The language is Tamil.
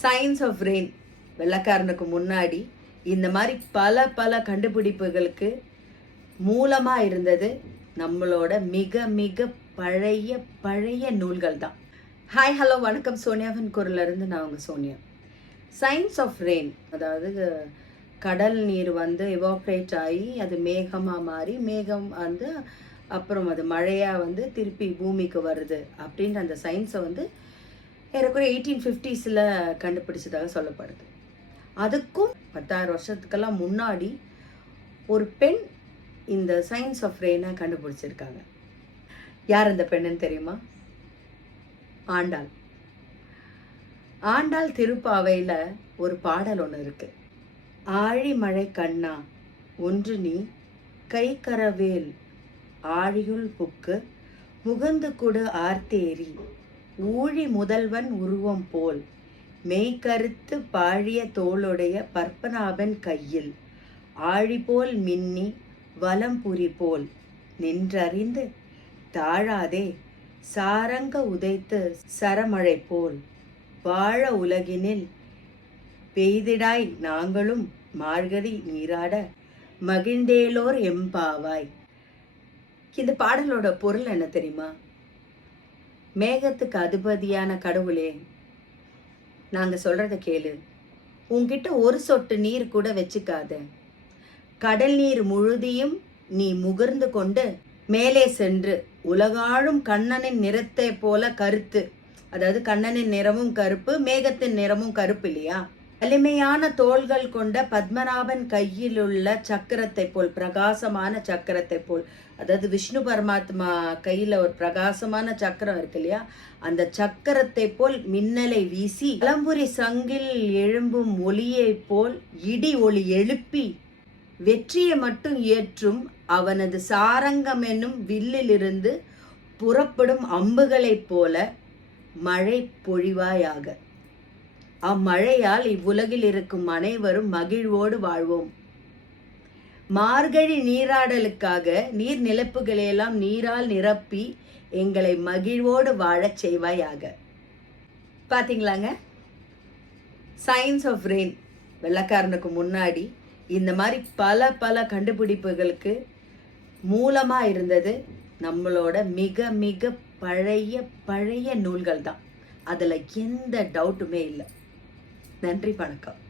சயின்ஸ் ஆஃப் ரெயின் வெள்ளக்காரனுக்கு முன்னாடி இந்த மாதிரி பல கண்டுபிடிப்புகளுக்கு மூலமாக இருந்தது நம்மளோட மிக மிக பழைய நூல்கள் தான். ஹாய் ஹலோ வணக்கம், சோனியாவின் குரலிருந்து நான் உங்கள் சோனியா. சயின்ஸ் ஆஃப் ரெயின், அதாவது கடல் நீர் எவாப்ரேட் ஆகி அது மேகமாக மாறி மேகம் அப்புறம் அது மழையாக திருப்பி பூமிக்கு வருது அப்படின்ற அந்த சயின்ஸை ஏறக்குறைய 1850s கண்டுபிடிச்சதாக சொல்லப்படுது. அதுக்கும் 10,000 வருஷத்துக்கெல்லாம் முன்னாடி ஒரு பெண் இந்த சயின்ஸ் ஆஃப் ரெயினை கண்டுபிடிச்சிருக்காங்க. யார் அந்த பெண்ணுன்னு தெரியுமா? ஆண்டாள். ஆண்டாள் திருப்பாவையில் ஒரு பாடல் ஒன்று இருக்கு. ஆழி மழை கண்ணா ஒன்று நீ கைக்கரவேல் ஆழியுள் புக்கு முகந்து கொடு ஆர்த்தேரி ஊழி முதல்வன் உருவம் போல் மெய்கருத்து பாழிய தோளுடைய பற்பனாபன் கையில் ஆழி போல் மின்னி வலம்புரி போல் நின்றறிந்து தாழாதே சாரங்க உதைத்து சரமழை போல் வாழ உலகினில் பெய்திடாய் நாங்களும் மார்கழி நீராட மகிழ்ந்தேலோர் எம்பாவாய். இந்த பாடலோட பொருள் என்ன தெரியுமா? மேகத்துக்கு அதிபதியான கடவுளே, நாங்கள் சொல்கிறத கேளு. உன்கிட்ட ஒரு சொட்டு நீர் கூட வச்சுக்காத. கடல் நீர் முழுதியும் நீ முகர்ந்து கொண்டு மேலே சென்று உலகாழும் கண்ணனின் நிறத்தை போல கருத்து, அதாவது கண்ணனின் நிறமும் கருப்பு, மேகத்தின் நிறமும் கருப்பு இல்லையா? வலிமையான தோள்கள் கொண்ட பத்மநாபன் கையில் உள்ள சக்கரத்தை போல், பிரகாசமான சக்கரத்தை போல், அதாவது விஷ்ணு பரமாத்மா கையில் ஒரு பிரகாசமான சக்கரம் இருக்கு இல்லையா? அந்த சக்கரத்தை போல் மின்னலை வீசி பலம்புரி சங்கில் எழும்பும் ஒளியை போல் இடி ஒளி எழுப்பி வெற்றியை மட்டும் ஏற்றும் அவனது சாரங்கம் என்னும் வில்லிலிருந்து புறப்படும் அம்புகளைப் போல மழை பொழிவாயாக. அம்மழையால் இவ்வுலகில் இருக்கும் அனைவரும் மகிழ்வோடு வாழ்வோம். மார்கழி நீராடலுக்காக நீர் நிலப்புகளையெல்லாம் நீரால் நிரப்பி எங்களை மகிழ்வோடு வாழச் செய்வாயாக. பார்த்தீங்களாங்க, சயின்ஸ் ஆஃப் ரெயின் வெள்ளக்காரனுக்கு முன்னாடி இந்த மாதிரி பல கண்டுபிடிப்புகளுக்கு மூலமாக இருந்தது நம்மளோட மிக மிக பழைய நூல்கள் தான். அதில் எந்த டவுட்டுமே இல்லை. நன்றி, வணக்கம்.